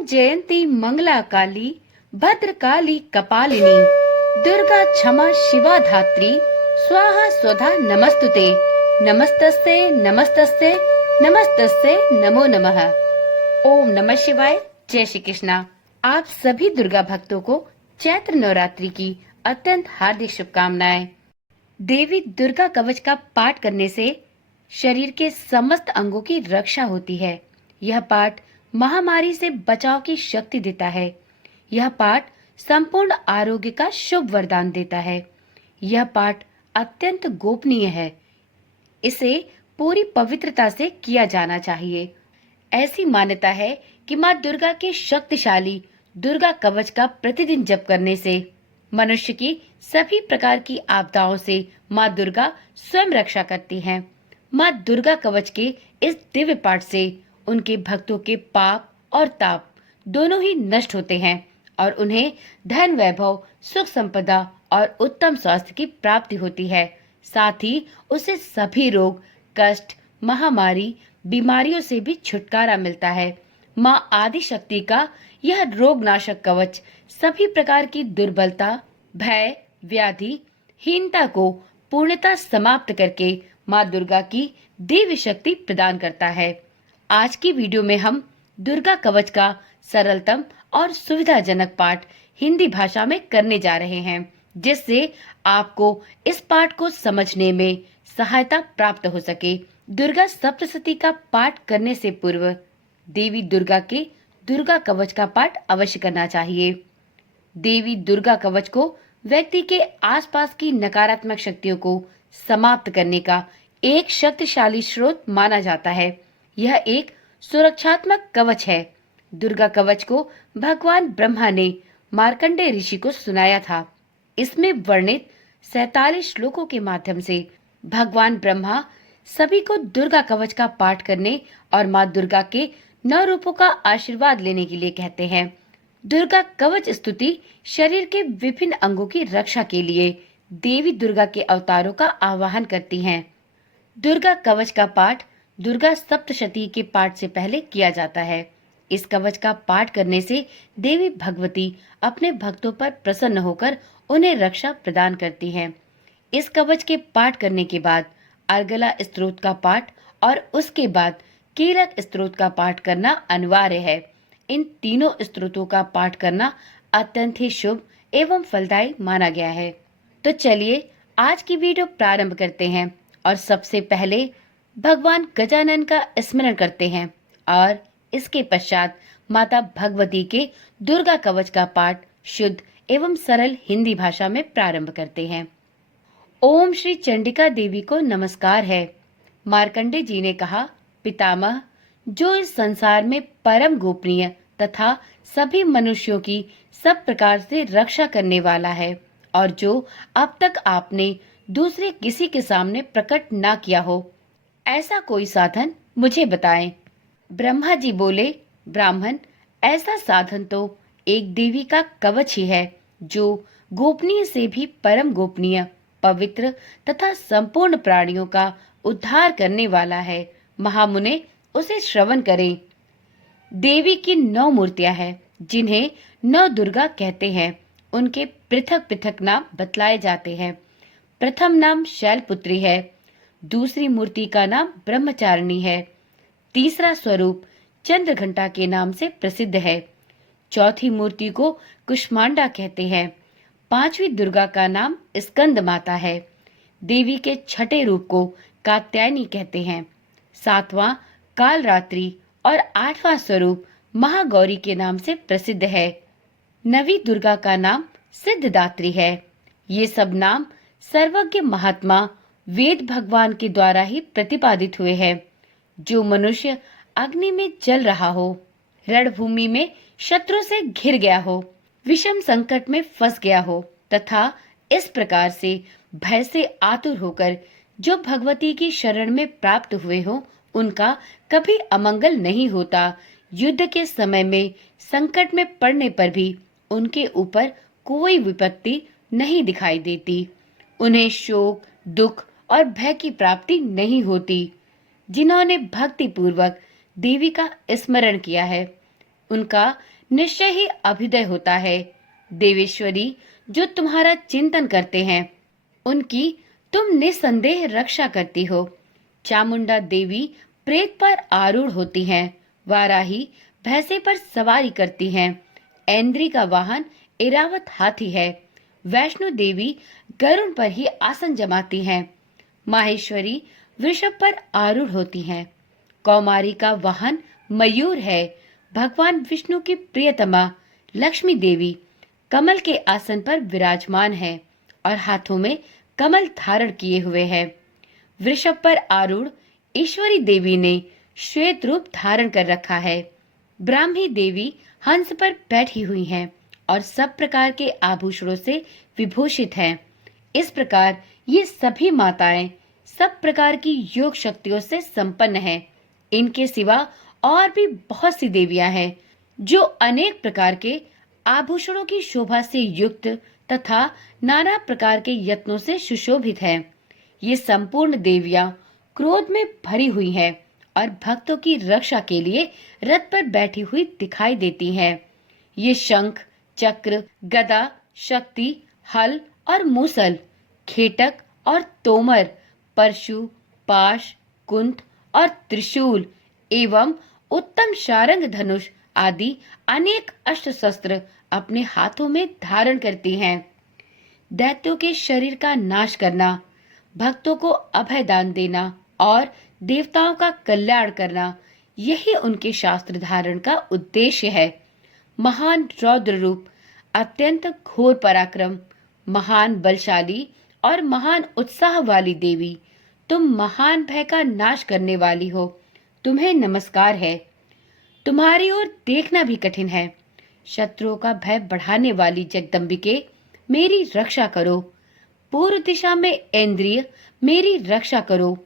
ओम जयंती मंगला काली भद्रकाली कपालिनी दुर्गा क्षमा शिवा धात्री स्वाहा स्वधा नमस्तुते नमस्तस्ते नमस्तस्ते नमस्तस्ते नमो नमः। ओम नमः शिवाय। जय श्री कृष्णा। आप सभी दुर्गा भक्तों को चैत्र नवरात्रि की अत्यंत हार्दिक शुभकामनाएं। देवी दुर्गा कवच का पाठ करने से शरीर के समस्त अंगों की रक्षा होती है। यह पाठ महामारी से बचाव की शक्ति देता है। यह पाठ संपूर्ण आरोग्य का शुभ वरदान देता है। यह पाठ अत्यंत गोपनीय है। इसे पूरी पवित्रता से किया जाना चाहिए। ऐसी मान्यता है कि माँ दुर्गा के शक्तिशाली दुर्गा कवच का प्रतिदिन जप करने से मनुष्य की सभी प्रकार की आपदाओं से माँ दुर्गा स्वयं रक्षा करती हैं। माँ दुर्गा कवच के इस दिव्य पाठ से उनके भक्तों के पाप और ताप दोनों ही नष्ट होते हैं और उन्हें धन वैभव सुख संपदा और उत्तम स्वास्थ्य की प्राप्ति होती है। साथ ही उसे सभी रोग कष्ट महामारी बीमारियों से भी छुटकारा मिलता है। माँ आदि शक्ति का यह रोग नाशक कवच सभी प्रकार की दुर्बलता भय व्याधि हीनता को पूर्णतः समाप्त करके माँ दुर्गा की दिव्य शक्ति प्रदान करता है। आज की वीडियो में हम दुर्गा कवच का सरलतम और सुविधाजनक पाठ हिंदी भाषा में करने जा रहे हैं, जिससे आपको इस पाठ को समझने में सहायता प्राप्त हो सके। दुर्गा सप्तशती का पाठ करने से पूर्व देवी दुर्गा के दुर्गा कवच का पाठ अवश्य करना चाहिए। देवी दुर्गा कवच को व्यक्ति के आसपास की नकारात्मक शक्तियों को समाप्त करने का एक शक्तिशाली स्रोत माना जाता है। यह एक सुरक्षात्मक कवच है। दुर्गा कवच को भगवान ब्रह्मा ने मार्कंडेय ऋषि को सुनाया था। इसमें वर्णित 47 श्लोकों के माध्यम से भगवान ब्रह्मा सभी को दुर्गा कवच का पाठ करने और माँ दुर्गा के 9 रूपों का आशीर्वाद लेने के लिए कहते हैं। दुर्गा कवच स्तुति शरीर के विभिन्न अंगों की रक्षा के लिए देवी दुर्गा के अवतारों का आवाहन करती हैं। दुर्गा कवच का पाठ दुर्गा सप्तशती के पाठ से पहले किया जाता है। इस कवच का पाठ करने से देवी भगवती अपने भक्तों पर प्रसन्न होकर उन्हें रक्षा प्रदान करती हैं। इस कवच के पाठ करने के बाद अर्गला स्तोत्र का पाठ और उसके बाद कीलक स्तोत्र का पाठ करना अनिवार्य है। इन तीनों स्तोत्रों का पाठ करना अत्यंत ही शुभ एवं फलदायी माना गया है। तो चलिए आज की वीडियो प्रारंभ करते हैं और सबसे पहले भगवान गजानन का स्मरण करते हैं और इसके पश्चात माता भगवती के दुर्गा कवच का पाठ शुद्ध एवं सरल हिंदी भाषा में प्रारंभ करते हैं। ओम श्री चंडिका देवी को नमस्कार है। मार्कंडे जी ने कहा, पितामह, जो इस संसार में परम गोपनीय तथा सभी मनुष्यों की सब प्रकार से रक्षा करने वाला है और जो अब तक आपने दूसरे किसी के सामने प्रकट ना किया हो, ऐसा कोई साधन मुझे बताएं। ब्रह्मा जी बोले, ब्राह्मण, ऐसा साधन तो एक देवी का कवच ही है जो गोपनीय से भी परम गोपनीय पवित्र तथा संपूर्ण प्राणियों का उद्धार करने वाला है। महामुने उसे श्रवण करें। देवी की 9 मूर्तियां हैं जिन्हें 9 दुर्गा कहते हैं। उनके पृथक पृथक नाम बतलाए जाते हैं। प्रथम नाम शैलपुत्री है। दूसरी मूर्ति का नाम ब्रह्मचारिणी है। तीसरा स्वरूप चंद्रघंटा के नाम से प्रसिद्ध है। चौथी मूर्ति को कुष्मांडा कहते हैं। 5वीं दुर्गा का नाम स्कंद माता है। देवी के छठे रूप को कात्यायनी कहते हैं। 7वां कालरात्रि और 8वां स्वरूप महागौरी के नाम से प्रसिद्ध है। 9वीं दुर्गा का नाम सिद्धदात्री है। ये सब नाम सर्वज्ञ महात्मा वेद भगवान के द्वारा ही प्रतिपादित हुए हैं। जो मनुष्य अग्नि में जल रहा हो, रणभूमि में शत्रु से घिर गया हो, विषम संकट में फंस गया हो तथा इस प्रकार से भय से आतुर होकर जो भगवती की शरण में प्राप्त हुए हो, उनका कभी अमंगल नहीं होता। युद्ध के समय में संकट में पड़ने पर भी उनके ऊपर कोई विपत्ति नहीं दिखाई देती। उन्हें शोक दुख और भय की प्राप्ति नहीं होती। जिन्होंने भक्ति पूर्वक देवी का स्मरण किया है, उनका निश्चय ही अभ्युदय होता है। देवेश्वरी जो तुम्हारा चिंतन करते हैं, उनकी तुम निसंदेह रक्षा करती हो। चामुंडा देवी प्रेत पर आरूढ़ होती हैं, वाराही भैंसे पर सवारी करती हैं, ऐन्द्री का वाहन इरावत हाथी है, वैष्णो देवी गरुड़ पर ही आसन जमाती हैं, माहेश्वरी वृषभ पर आरूढ़ होती हैं, कौमारी का वाहन मयूर है, भगवान विष्णु की प्रियतमा लक्ष्मी देवी कमल के आसन पर विराजमान है और हाथों में कमल धारण किए हुए है। वृषभ पर आरूढ़ ईश्वरी देवी ने श्वेत रूप धारण कर रखा है। ब्राह्मी देवी हंस पर बैठी हुई हैं और सब प्रकार के आभूषणों से विभूषित हैं। इस प्रकार ये सभी माताएं सब प्रकार की योग शक्तियों से संपन्न हैं। इनके सिवा और भी बहुत सी देवियां हैं जो अनेक प्रकार के आभूषणों की शोभा से युक्त तथा नाना प्रकार के यत्नों से सुशोभित हैं। ये संपूर्ण देवियां क्रोध में भरी हुई हैं और भक्तों की रक्षा के लिए रथ पर बैठी हुई दिखाई देती हैं। ये शंख, चक्र, गदा, शक्ति, हल और मूसल, खेटक और तोमर, परशु, पाश, कुंत और त्रिशूल एवं उत्तम शारंग धनुष आदि अनेक अस्त्र शस्त्र अपने हाथों में धारण करती हैं। दैत्यों के शरीर का नाश करना, भक्तों को अभय दान देना और देवताओं का कल्याण करना, यही उनके शास्त्र धारण का उद्देश्य है। महान रौद्र रूप, अत्यंत घोर पराक्रम, महान बलशाली और महान उत्साह वाली देवी, तुम महान भय का नाश करने वाली हो। तुम्हें नमस्कार है। तुम्हारी ओर देखना भी कठिन है। शत्रुओं का भय बढ़ाने वाली जगदम्बिके, मेरी रक्षा करो। पूर्व दिशा में इंद्रिय, मेरी रक्षा करो।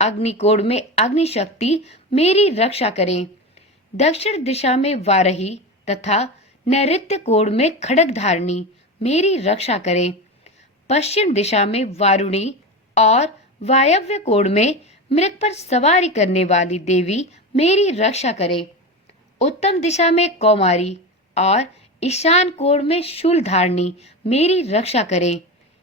अग्निकोण में अग्नि शक्ति, मेरी रक्षा करें। दक्षिण दिशा में वारही तथा नैऋत्य कोण में खड्ग धारणी, मेरी रक्षा करें। पश्चिम दिशा में वारुणी और वायव्य कोण में मृग पर सवारी करने वाली देवी, मेरी रक्षा करे। उत्तम दिशा में कौमारी और ईशान कोण में शूल धारणी, मेरी रक्षा करे।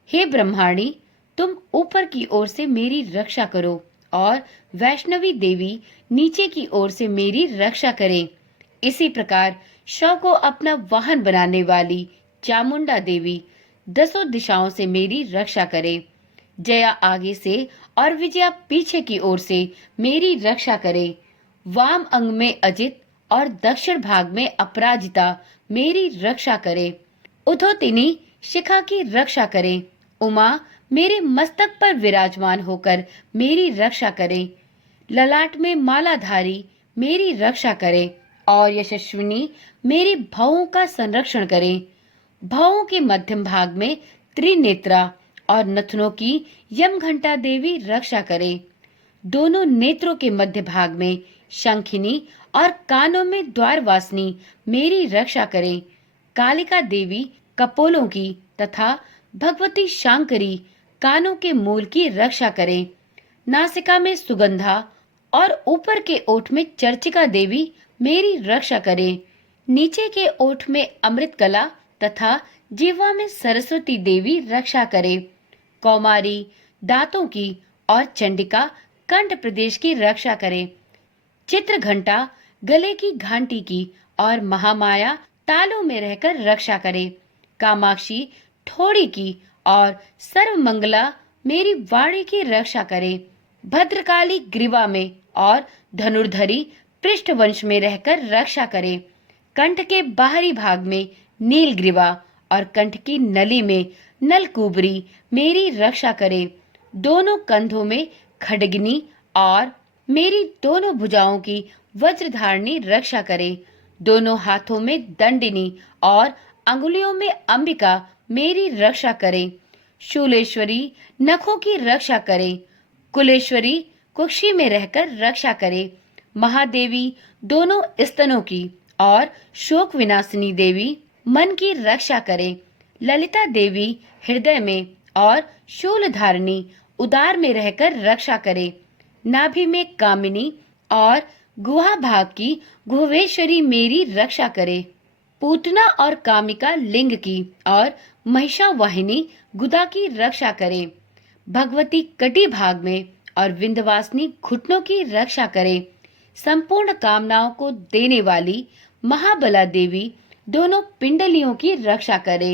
हे ब्रह्माणी, तुम ऊपर की ओर से मेरी रक्षा करो और वैष्णवी देवी नीचे की ओर से मेरी रक्षा करें। इसी प्रकार शव को अपना वाहन बनाने वाली चामुंडा देवी दसों दिशाओं से मेरी रक्षा करे। जया आगे से और विजया पीछे की ओर से मेरी रक्षा करे। वाम अंग में अजित और दक्षिण भाग में अपराजिता, मेरी रक्षा करे। उधोतिनी शिखा की रक्षा करे। उमा मेरे मस्तक पर विराजमान होकर मेरी रक्षा करे। ललाट में मालाधारी मेरी रक्षा करे और यशस्विनी मेरी भवों का संरक्षण करे। भवों के मध्यम भाग में त्रिनेत्रा और नथनों की यमघंटा देवी रक्षा करे। दोनों नेत्रों के मध्य भाग में शंखिनी और कानों में द्वारवासिनी मेरी रक्षा करे। कालिका देवी कपोलों की तथा भगवती शांकरी कानों के मूल की रक्षा करे। नासिका में सुगंधा और ऊपर के ओठ में चर्चिका देवी मेरी रक्षा करे। नीचे के ओठ में अमृत कला तथा जीवा में सरस्वती देवी रक्षा करे। कौमारी दांतों की और चंडिका कंठ प्रदेश की रक्षा करे। चित्र घंटा गले की घंटी की और महामाया तालों में रहकर रक्षा करे। कामाक्षी ठोड़ी की और सर्वमंगला मेरी वाणी की रक्षा करे। भद्रकाली ग्रीवा में और धनुर्धरी पृष्ठवंश में रहकर रक्षा करे। कंठ के बाहरी भाग में नीलग्रीवा और कंठ की नली में नलकुबरी मेरी रक्षा करे। दोनों कंधों में खड्गिनी और मेरी दोनों भुजाओं की वज्रधारणी रक्षा करे। दोनों हाथों में दंडिनी और अंगुलियों में अंबिका मेरी रक्षा करे। शूलेश्वरी नखों की रक्षा करे। कुलेश्वरी कुक्षी में रहकर रक्षा करे। महादेवी दोनों स्तनों की और शोक विनाशिनी देवी मन की रक्षा करे। ललिता देवी हृदय में और शूल धारणी उदार में रहकर रक्षा करे। नाभि में कामिनी और गुहा भाग की गुहेश्वरी मेरी रक्षा करे। पूतना और कामिका लिंग की और महिषावाहिनी गुदा की रक्षा करे। भगवती कटी भाग में और विंध्यवासिनी घुटनों की रक्षा करे। संपूर्ण कामनाओं को देने वाली महाबला देवी दोनों पिंडलियों की रक्षा करे।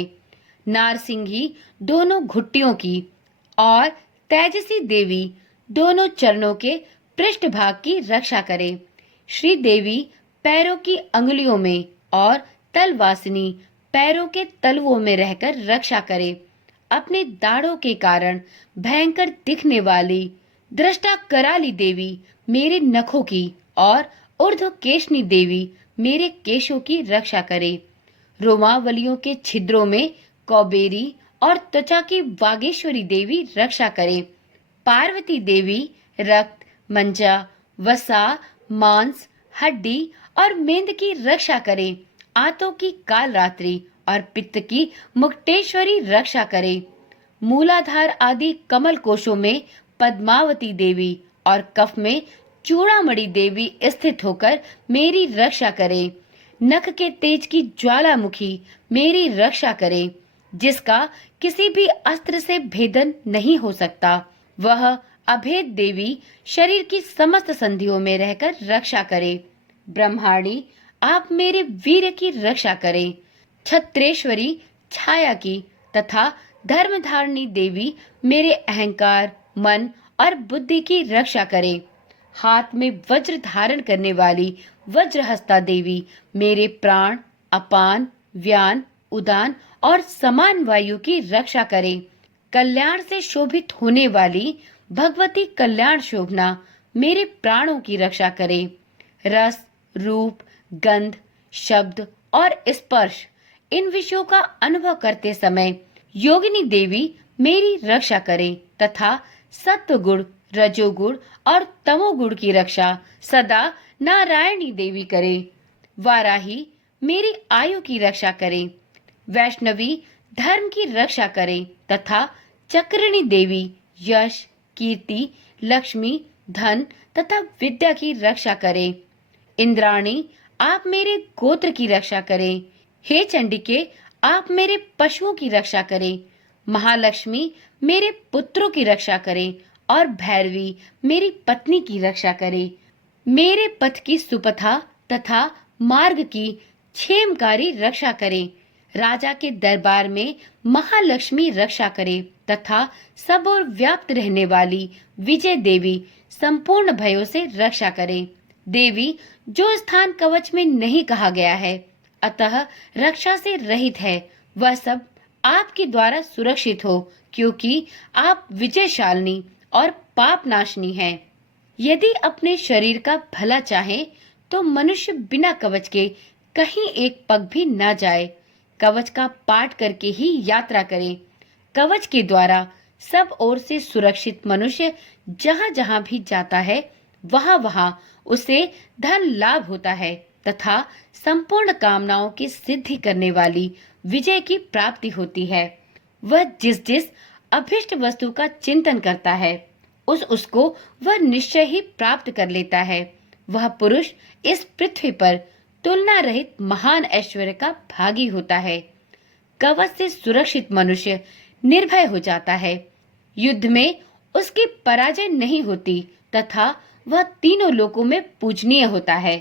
नारसिंही दोनों घुट्टियों की और तेजसी देवी दोनों चरणों के पृष्ठभाग की रक्षा करे। श्री देवी पैरों की अंगुलियों में और तलवासिनी पैरों के तलवों में रहकर रक्षा करे। अपने दाढ़ों के कारण भयंकर दिखने वाली दृष्टा कराली देवी मेरे नखों की और ऊर्ध्वकेशनी देवी मेरे केशों की रक्षा करे। रोमावलियों के छिद्रों में कौबेरी और त्वचा की वागेश्वरी देवी रक्षा करे। पार्वती देवी रक्त, मंजा, वसा, मांस, हड्डी और मेंद की रक्षा करे। आंतों की कालरात्रि और पित्त की मुक्तेश्वरी रक्षा करे। मूलाधार आदि कमल कोशों में पद्मावती देवी और कफ में चूड़ामणि देवी स्थित होकर मेरी रक्षा करे। नख के तेज की ज्वालामुखी मेरी रक्षा करे, जिसका किसी भी अस्त्र से भेदन नहीं हो सकता। वह अभेद देवी शरीर की समस्त संधियों में रहकर रक्षा करे। ब्रह्माणी आप मेरे वीर की रक्षा करें। छत्रेश्वरी छाया की तथा धर्मधारिणी देवी मेरे अहंकार, मन और बुद्धि की रक्षा करे। हाथ में वज्र धारण करने वाली वज्रहस्ता देवी मेरे प्राण, अपान, व्यान, उदान और समान वायु की रक्षा करे। कल्याण से शोभित होने वाली भगवती कल्याण शोभना मेरे प्राणों की रक्षा करे। रस, रूप, गंध, शब्द और स्पर्श इन विषयों का अनुभव करते समय योगिनी देवी मेरी रक्षा करे तथा सत्व गुण, रजोगुण और तमोगुण की रक्षा सदा नारायणी देवी करे। वाराही मेरी आयु की रक्षा करे। वैष्णवी धर्म की रक्षा करे तथा चक्रिणी देवी यश, कीर्ति, लक्ष्मी, धन तथा विद्या की रक्षा करे। इंद्राणी आप मेरे गोत्र की रक्षा करें। हे चंडिके आप मेरे पशुओं की रक्षा करें। महालक्ष्मी मेरे पुत्रों की रक्षा करें और भैरवी मेरी पत्नी की रक्षा करे। मेरे पथ की सुपथा तथा मार्ग की क्षेमकारी रक्षा करे। राजा के दरबार में महालक्ष्मी रक्षा करे तथा सब ओर व्याप्त रहने वाली विजय देवी संपूर्ण भयों से रक्षा करे। देवी जो स्थान कवच में नहीं कहा गया है, अतः रक्षा से रहित है, वह सब आपके द्वारा सुरक्षित हो, क्योंकि आप विजयशालिनी और पाप नाशनी हैं। यदि अपने शरीर का भला चाहे तो मनुष्य बिना कवच के कहीं एक पग भी न जाए। कवच का पाठ करके ही यात्रा करे। कवच के द्वारा सब ओर से सुरक्षित मनुष्य जहाँ जहाँ भी जाता है, वहाँ वहाँ उसे धन लाभ होता है तथा संपूर्ण कामनाओं की सिद्धि करने वाली विजय की प्राप्ति होती है। वह जिस जिस अभिष्ट वस्तु का चिंतन करता है, उसको वह निश्चय ही प्राप्त कर लेता है। वह पुरुष इस पृथ्वी पर तुलना रहित महान ऐश्वर्य का भागी होता है। कवच से सुरक्षित मनुष्य निर्भय हो जाता है। युद्ध में उसकी पराजय नहीं होती तथा वह तीनों लोकों में पूजनीय होता है।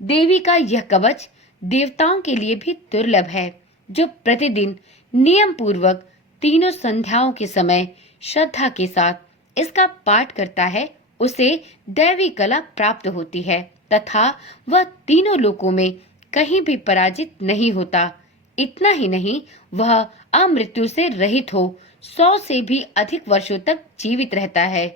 देवी का यह कवच देवताओं के लिए भी दुर्लभ है। जो प्रतिदिन नियम पूर्वक तीनों संध्याओं के समय श्रद्धा के साथ इसका पाठ करता है, उसे दैवी कला प्राप्त होती है तथा वह तीनों लोकों में कहीं भी पराजित नहीं होता। इतना ही नहीं, वह अमृत्यु से रहित हो 100 से भी अधिक वर्षों तक जीवित रहता है।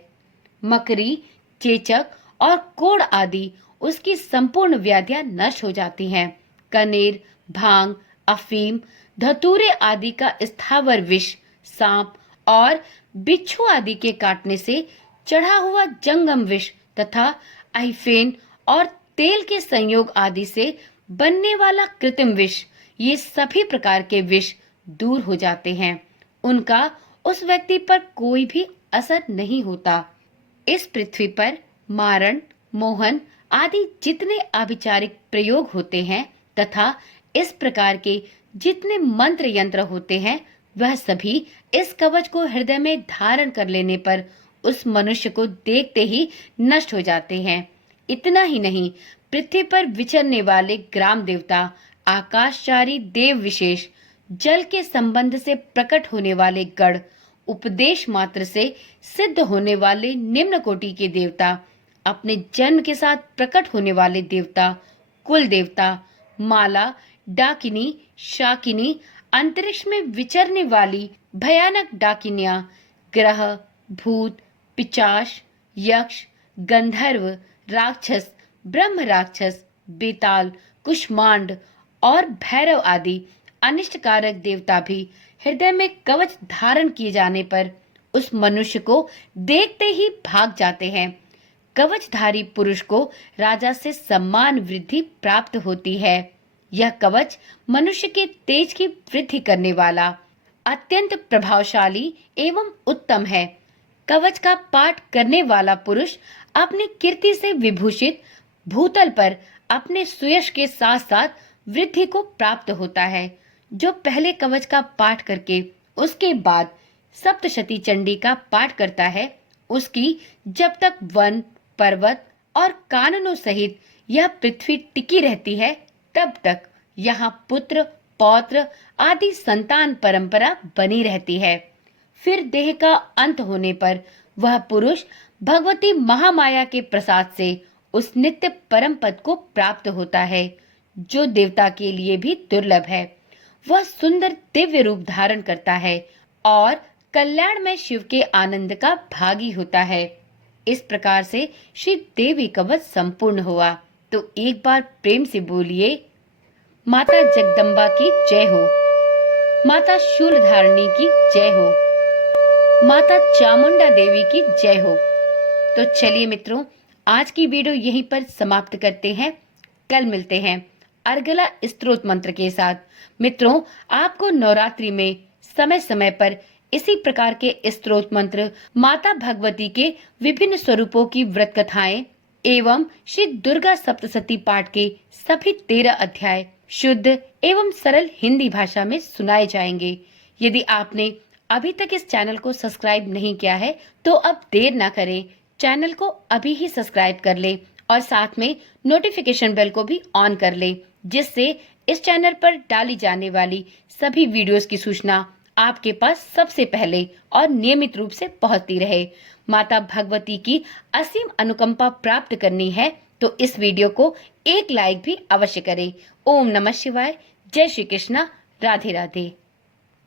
मकरी, चेचक और कोढ़ आदि उसकी संपूर्ण व्याधियां नष्ट हो जाती हैं। कनेर, भांग, अफीम, धतूरे आदि का स्थावर विष, सांप और बिच्छू आदि के काटने से चढ़ा हुआ जंगम विष तथा अहिफेन और तेल के संयोग आदि से बनने वाला कृत्रिम विष, ये सभी प्रकार के विष दूर हो जाते हैं। उनका उस व्यक्ति पर कोई भी असर नहीं होता। इस पृथ्वी पर मारण, मोहन आदि जितने आभिचारिक प्रयोग होते हैं तथा इस प्रकार के जितने मंत्र यंत्र होते हैं, वह सभी इस कवच को हृदय में धारण कर लेने पर उस मनुष्य को देखते ही नष्ट हो जाते हैं। इतना ही नहीं, पृथ्वी पर विचरने वाले ग्राम देवता, आकाशचारी देव विशेष, जल के संबंध से प्रकट होने वाले गण, उपदेश मात्र से सिद्ध होने वाले निम्न कोटि के देवता, अपने जन्म के साथ प्रकट होने वाले देवता, कुल देवता, माला, डाकिनी, शाकिनी, अंतरिक्ष में विचरने वाली भयानक डाकिनियां, ग्रह, भूत, पिशाच, यक्ष, गंधर्व, राक्षस, ब्रह्म राक्षस, बेताल, कुष्मांड और भैरव आदि अनिष्टकारक देवता भी हृदय में कवच धारण किए जाने पर उस मनुष्य को देखते ही भाग जाते हैं। कवचधारी पुरुष को राजा से सम्मान वृद्धि प्राप्त होती है। यह कवच मनुष्य के तेज की वृद्धि करने वाला अत्यंत प्रभावशाली एवं उत्तम है। कवच का पाठ करने वाला पुरुष अपनी कीर्ति से विभूषित भूतल पर अपने सुयश के साथ साथ वृद्धि को प्राप्त होता है। जो पहले कवच का पाठ करके उसके बाद सप्तशती चंडी का पाठ करता है, उसकी जब तक वन, पर्वत और काननों सहित यह पृथ्वी टिकी रहती है, तब तक यहाँ पुत्र, पौत्र आदि संतान परंपरा बनी रहती है। फिर देह का अंत होने पर वह पुरुष भगवती महामाया के प्रसाद से उस नित्य परम पद को प्राप्त होता है, जो देवता के लिए भी दुर्लभ है। वह सुंदर दिव्य रूप धारण करता है और कल्याण में शिव के आनंद का भागी होता है। इस प्रकार से श्री देवी कवच संपूर्ण हुआ। तो एक बार प्रेम से बोलिए, माता जगदम्बा की जय हो, माता शूलधारिणी की जय हो, माता चामुंडा देवी की जय हो। तो चलिए मित्रों, आज की वीडियो यहीं पर समाप्त करते हैं। कल मिलते हैं अर्गला स्तोत्र मंत्र के साथ। मित्रों, आपको नवरात्रि में समय समय पर इसी प्रकार के स्तोत्र मंत्र, माता भगवती के विभिन्न स्वरूपों की व्रत कथाएं एवं श्री दुर्गा सप्तशती पाठ के सभी 13 अध्याय शुद्ध एवं सरल हिंदी भाषा में सुनाए जाएंगे। यदि आपने अभी तक इस चैनल को सब्सक्राइब नहीं किया है तो अब देर ना करें, चैनल को अभी ही सब्सक्राइब कर ले और साथ में नोटिफिकेशन बेल को भी ऑन कर ले, जिससे इस चैनल पर डाली जाने वाली सभी वीडियोस की सूचना आपके पास सबसे पहले और नियमित रूप से पहुंचती रहे। माता भगवती की असीम अनुकंपा प्राप्त करनी है तो इस वीडियो को एक लाइक भी अवश्य करें। ओम नमः शिवाय। जय श्री कृष्णा। राधे राधे।